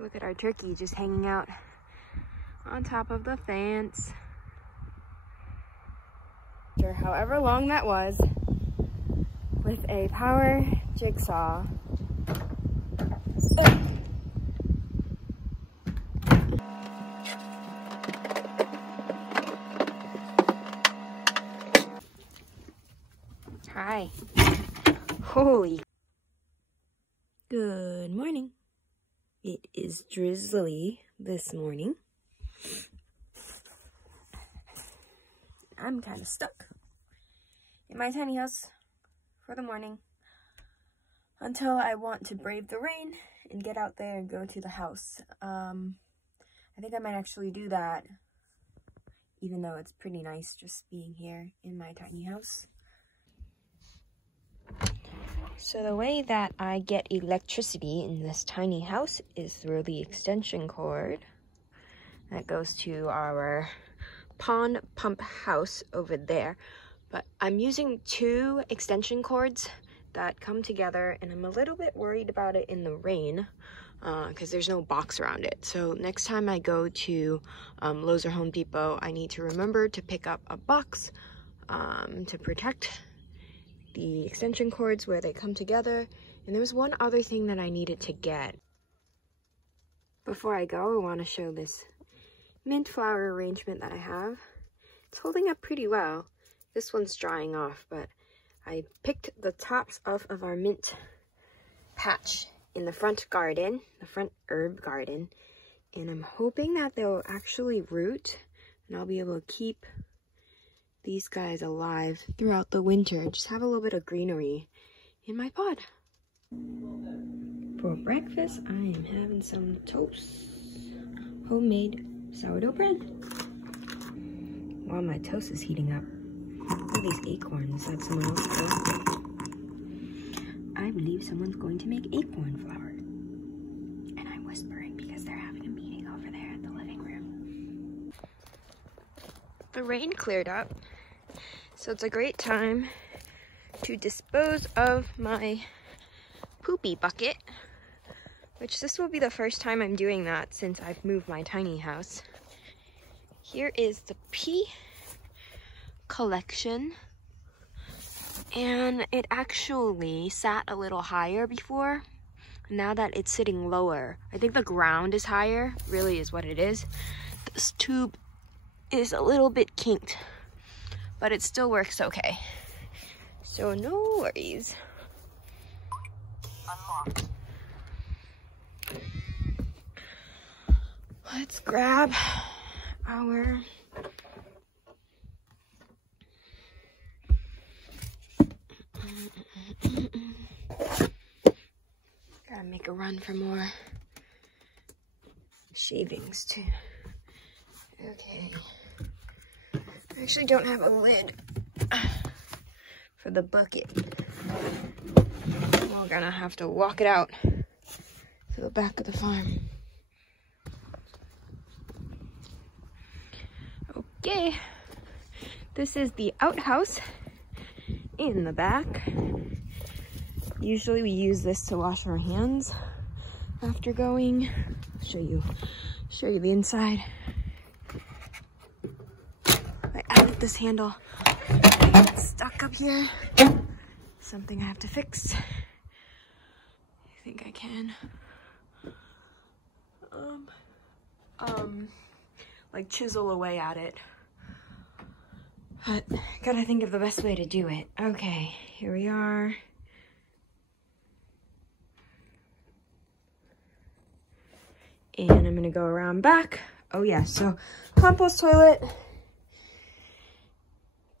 Look at our turkey just hanging out on top of the fence. After however long that was, with a power jigsaw. Hi. Holy. Good morning. It is drizzly this morning. I'm kind of stuck in my tiny house for the morning until I want to brave the rain and get out there and go to the house. I think I might actually do that, even though it's pretty nice just being here in my tiny house. So the way that I get electricity in this tiny house is through the extension cord that goes to our pond pump house over there. But I'm using 2 extension cords that come together, and I'm a little bit worried about it in the rain because there's no box around it. So next time I go to Lowe's or Home Depot, I need to remember to pick up a box to protect the extension cords where they come together. And there was one other thing that I needed to get. Before I go, I want to show this mint flower arrangement that I have. It's holding up pretty well. This one's drying off, but I picked the tops off of our mint patch in the front garden, the front herb garden, and I'm hoping that they'll actually root and I'll be able to keep these guys alive throughout the winter. Just have a little bit of greenery in my pod. For breakfast, I am having some toast, homemade sourdough bread. While my toast is heating up, look at these acorns that someone else posted. I believe someone's going to make acorn flour. And I'm whispering because they're having a meeting over there in the living room. The rain cleared up, so it's a great time to dispose of my poopy bucket, which this will be the first time I'm doing that since I've moved my tiny house. Here is the pea collection, and it actually sat a little higher before. Now that it's sitting lower, I think the ground is higher, really is what it is. This tube is a little bit kinked, but it still works okay, so no worries. Unlocked. Let's grab our gotta make a run for more shavings too. Okay, I actually don't have a lid for the bucket. We're gonna have to walk it out to the back of the farm. Okay, this is the outhouse in the back. Usually we use this to wash our hands after going. I'll show you the inside. I added this handle. It's stuck up here. Something I have to fix. I think I can. Like chisel away at it. But gotta think of the best way to do it. Okay, here we are. And I'm gonna go around back. Oh yeah, so compost toilet,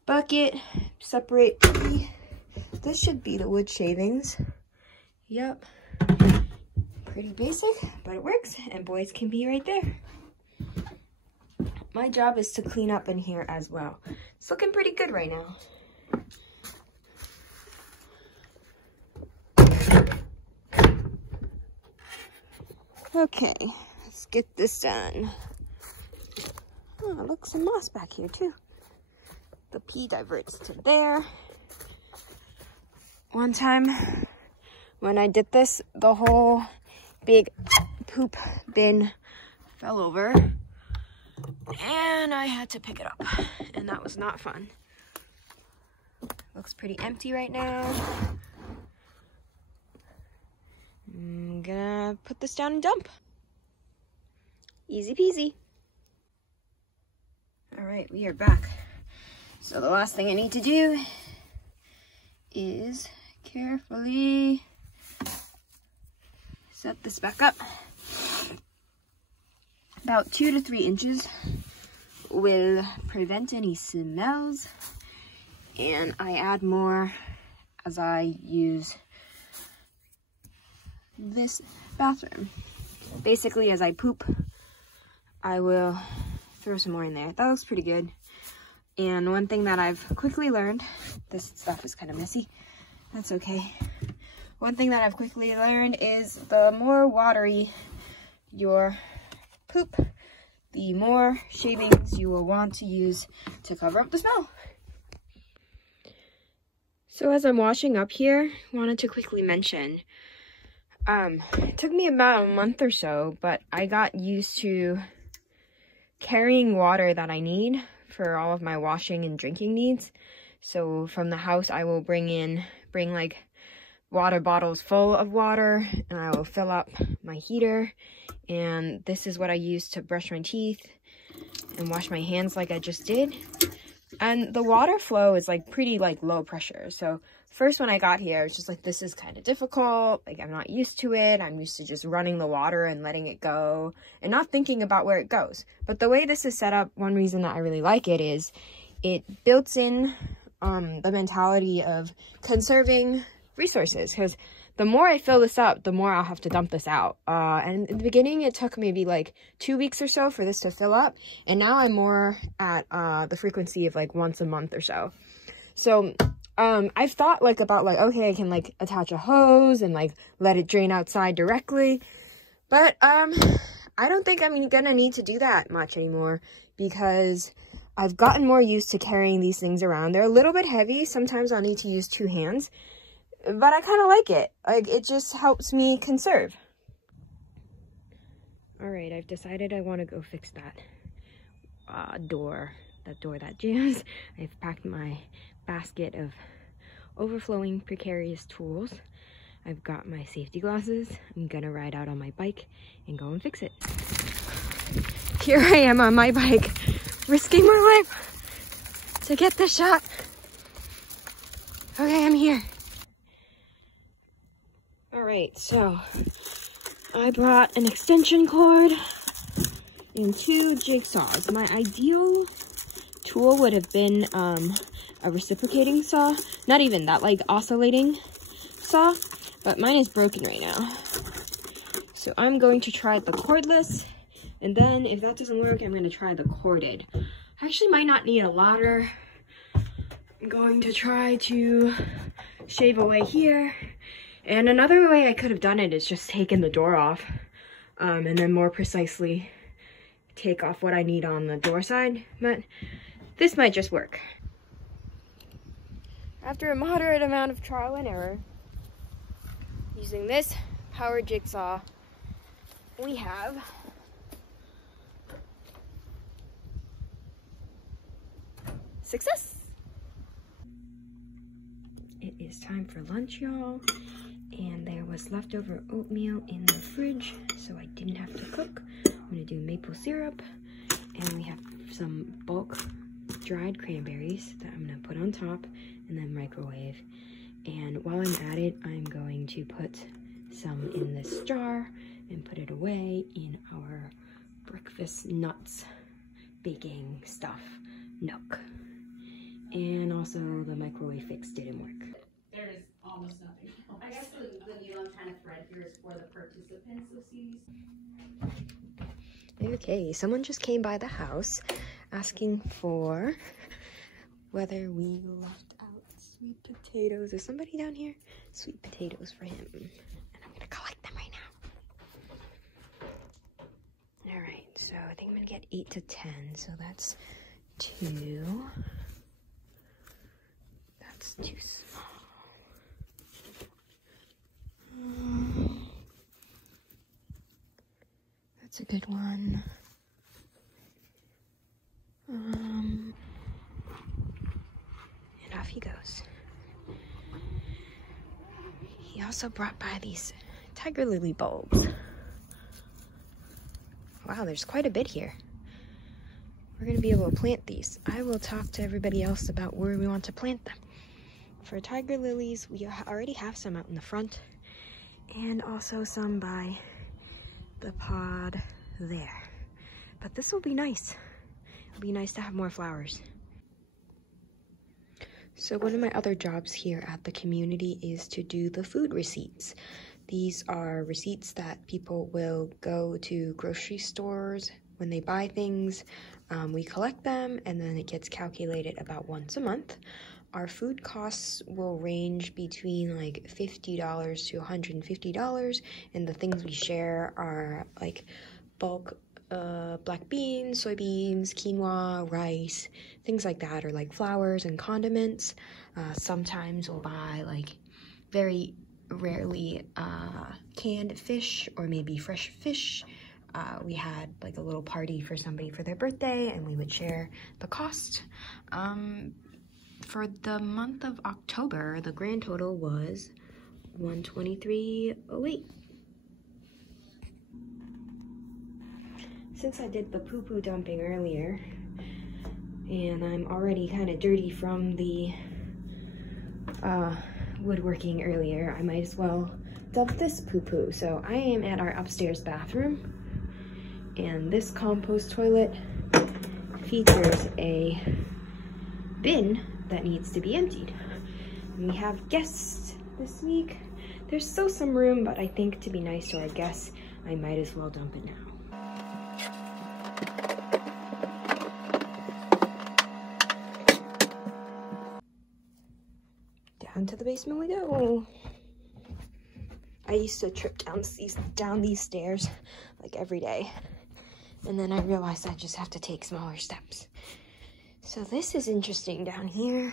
bucket, separate pee. This should be the wood shavings. Yep, pretty basic, but it works, and boys can be right there. My job is to clean up in here as well. It's looking pretty good right now. Okay, let's get this done. Oh, look, some moss back here too. The pee diverts to there. One time when I did this, the whole big poop bin fell over and I had to pick it up, and that was not fun. Looks pretty empty right now. I'm gonna put this down and dump. Easy peasy. All right, we are back. So the last thing I need to do is carefully set this back up. About 2 to 3 inches will prevent any smells, and I add more as I use this bathroom. Basically, as I poop, I will throw some more in there. That looks pretty good. And one thing that I've quickly learned, this stuff is kind of messy, that's okay. One thing that I've quickly learned is the more watery your poop, the more shavings you will want to use to cover up the smell. So as I'm washing up here, I wanted to quickly mention, it took me about a month or so, but I got used to carrying water that I need for all of my washing and drinking needs. So from the house, I will bring like water bottles full of water, and I will fill up my heater. And this is what I use to brush my teeth and wash my hands like I just did. And the water flow is like pretty like low pressure. So first when I got here, it's just like, this is kind of difficult. Like, I'm not used to it. I'm used to just running the water and letting it go and not thinking about where it goes. But the way this is set up, one reason that I really like it is it builds in the mentality of conserving resources, because the more I fill this up, the more I'll have to dump this out. And in the beginning, it took maybe like 2 weeks or so for this to fill up. And now I'm more at the frequency of like once a month or so. So I've thought like about like, okay, I can like attach a hose and like let it drain outside directly. But I don't think I'm gonna need to do that much anymore, because I've gotten more used to carrying these things around. They're a little bit heavy. Sometimes I'll need to use 2 hands. But I kind of like it. Like, it just helps me conserve. Alright, I've decided I want to go fix that door that jams. I've packed my basket of overflowing precarious tools. I've got my safety glasses. I'm gonna ride out on my bike and go and fix it. Here I am on my bike, risking my life to get this shot. Okay, I'm here. Alright, so I brought an extension cord and 2 jigsaws. My ideal tool would have been a reciprocating saw. Not even that, like oscillating saw, but mine is broken right now. So I'm going to try the cordless, and then if that doesn't work, I'm going to try the corded. I actually might not need a ladder. I'm going to try to shave away here. And another way I could have done it is just taken the door off, and then more precisely take off what I need on the door side, but this might just work. After a moderate amount of trial and error, using this power jigsaw, we have success! It is time for lunch, y'all. And there was leftover oatmeal in the fridge, so I didn't have to cook. I'm gonna do maple syrup, and we have some bulk dried cranberries that I'm gonna put on top and then microwave. And while I'm at it, I'm going to put some in this jar and put it away in our breakfast nuts baking stuff nook. And also the microwave fix didn't work. There's almost nothing. I guess the needle I'm trying to thread here is for the participants of CDs. Okay, someone just came by the house asking for whether we left out sweet potatoes. Is somebody down here? Sweet potatoes for him. And I'm gonna collect them right now. Alright, so I think I'm gonna get 8 to 10, so that's 2. That's too small. That's a good one. And off he goes. He also brought by these tiger lily bulbs. Wow, there's quite a bit here. We're gonna be able to plant these. I will talk to everybody else about where we want to plant them. For tiger lilies, we already have some out in the front, and also some by the pod there. But this will be nice. It'll be nice to have more flowers. So one of my other jobs here at the community is to do the food receipts. These are receipts that people will go to grocery stores when they buy things. We collect them and then it gets calculated about once a month. Our food costs will range between like $50 to $150, and the things we share are like bulk black beans, soybeans, quinoa, rice, things like that, or like flours and condiments. Sometimes we'll buy like very rarely canned fish or maybe fresh fish. We had like a little party for somebody for their birthday and we would share the cost. For the month of October, the grand total was $123.08. Since I did the poo-poo dumping earlier, and I'm already kind of dirty from the woodworking earlier, I might as well dump this poo-poo. So I am at our upstairs bathroom, and this compost toilet features a bin that needs to be emptied. And we have guests this week. There's still some room, but I think to be nice to our guests, I might as well dump it now. Down to the basement we go. I used to trip down these stairs like every day, and then I realized I just have to take smaller steps. So this is interesting down here.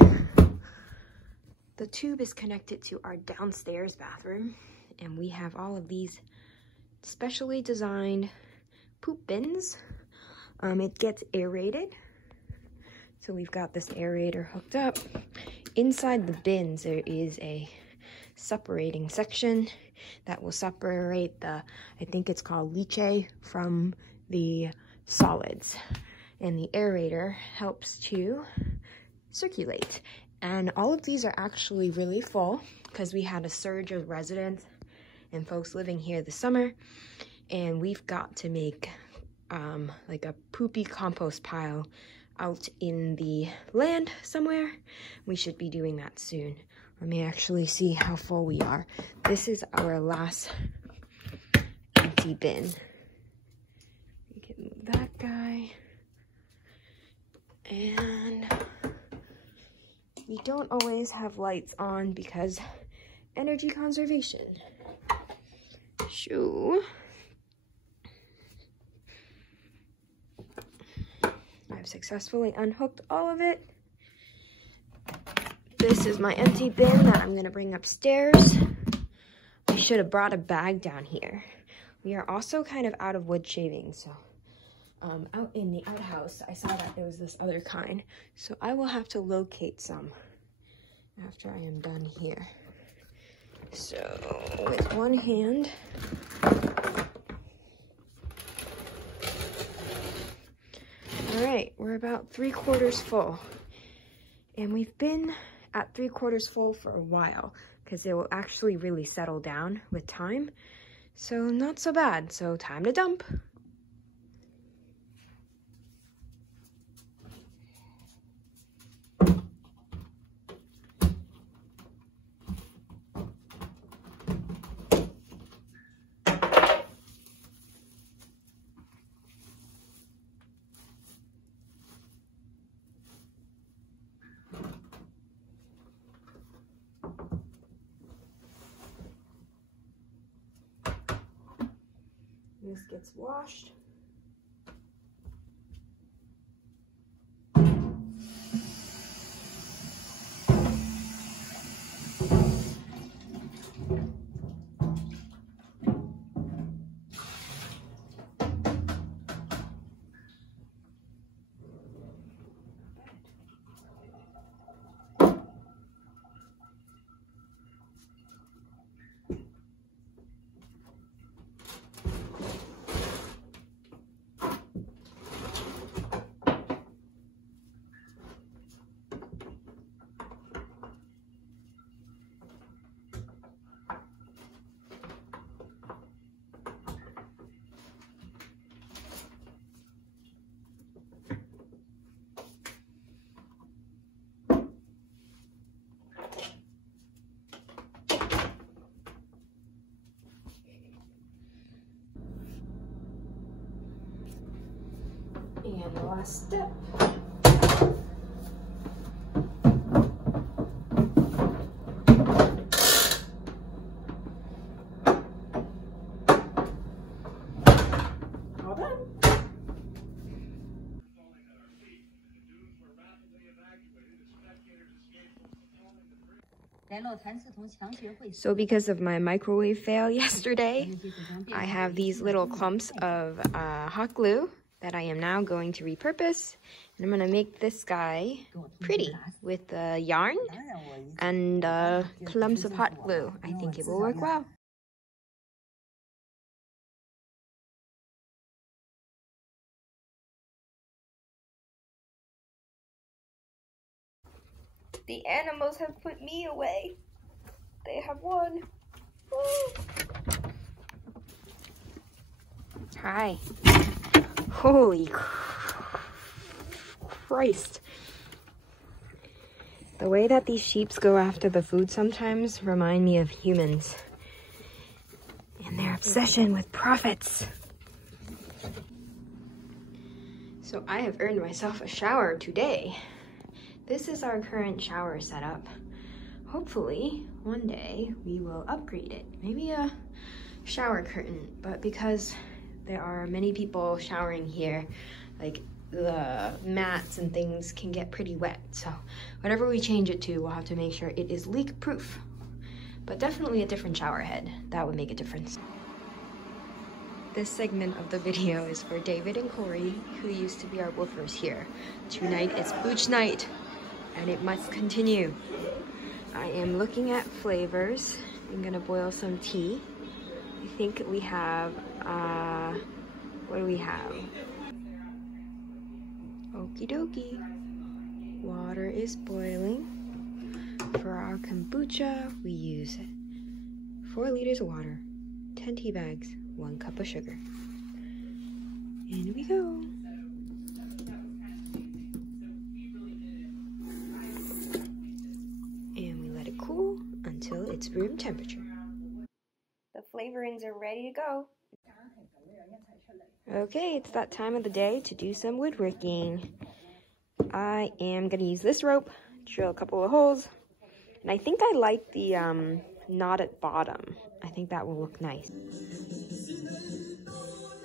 The tube is connected to our downstairs bathroom, and we have all of these specially designed poop bins. It gets aerated. So we've got this aerator hooked up. Inside the bins, there is a separating section that will separate the, I think it's called leachate, from the solids. And the aerator helps to circulate. And all of these are actually really full because we had a surge of residents and folks living here this summer. And we've got to make like a poopy compost pile out in the land somewhere. We should be doing that soon. Let me actually see how full we are. This is our last empty bin. We can move that guy. And we don't always have lights on because energy conservation. Shoo. I've successfully unhooked all of it. This is my empty bin that I'm gonna bring upstairs. I should have brought a bag down here. We are also kind of out of wood shavings, so out in the outhouse, I saw that there was this other kind, so I will have to locate some after I am done here. So with one hand, all right, we're about 3/4 full, and we've been at 3/4 full for a while because it will actually really settle down with time. So not so bad. So time to dump. This gets washed. And the last step. All done. So because of my microwave fail yesterday, I have these little clumps of hot glue that I am now going to repurpose. And I'm going to make this guy pretty with yarn and clumps of hot glue. I think it will work well. The animals have put me away. They have won. Woo. Hi. Holy Christ. The way that these sheeps go after the food sometimes remind me of humans and their obsession with profits. So I have earned myself a shower today. This is our current shower setup. Hopefully, one day we will upgrade it. Maybe a shower curtain, but because there are many people showering here, like the mats and things can get pretty wet. So whatever we change it to, we'll have to make sure it is leak proof. But definitely a different shower head. That would make a difference. This segment of the video is for David and Corey, who used to be our woofers here. Tonight is booch night, and it must continue. I am looking at flavors. I'm gonna boil some tea. I think we have, what do we have? Okie dokie. Water is boiling. For our kombucha, we use 4 liters of water, 10 tea bags, 1 cup of sugar. In we go. And we let it cool until it's room temperature. The flavorings are ready to go. Okay, it's that time of the day to do some woodworking. I am gonna use this rope, drill a couple of holes, and I think I like the knotted bottom. I think that will look nice.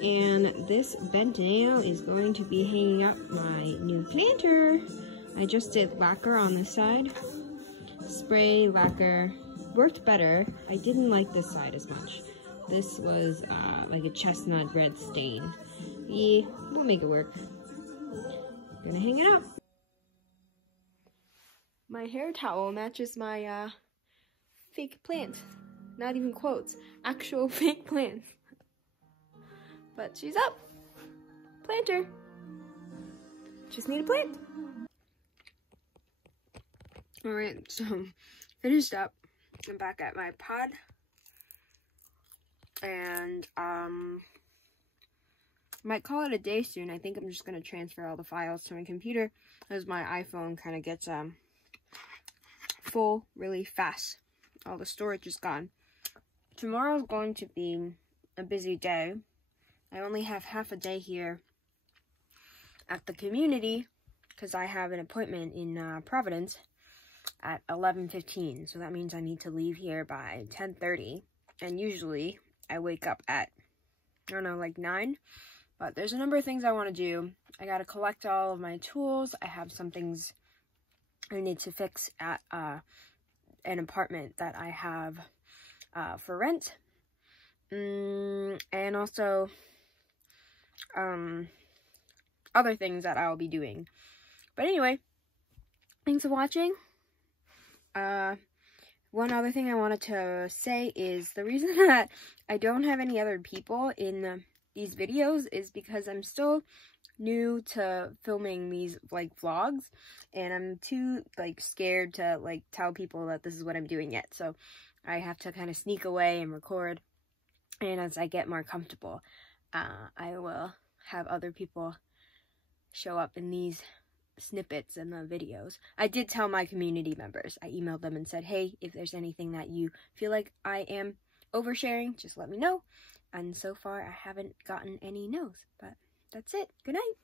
And this bent nail is going to be hanging up my new planter. I just did lacquer on this side. Spray, lacquer, worked better. I didn't like this side as much. This was like a chestnut red stain. Yeah, we'll make it work. Gonna hang it up. My hair towel matches my fake plant. Not even quotes, actual fake plant. But she's up. Planter. Just need a plant. Alright, so finished up. I'm back at my pod. And might call it a day soon. I think I'm just gonna transfer all the files to my computer as my iPhone kind of gets full really fast. All the storage is gone. Tomorrow's going to be a busy day. I only have half a day here at the community because I have an appointment in Providence at 11:15. So that means I need to leave here by 10:30. And usually I wake up at, I don't know, like 9. But there's a number of things I want to do. I got to collect all of my tools. I have some things I need to fix at an apartment that I have for rent. And also other things that I'll be doing. But anyway, thanks for watching. One other thing I wanted to say is the reason that I don't have any other people in these videos is because I'm still new to filming these like vlogs, and I'm too like scared to like tell people that this is what I'm doing yet. So I have to kind of sneak away and record, and as I get more comfortable, I will have other people show up in these snippets in the videos. I did tell my community members. I emailed them and said, hey, if there's anything that you feel like I am oversharing, just let me know. And so far, I haven't gotten any no's, but that's it. Good night.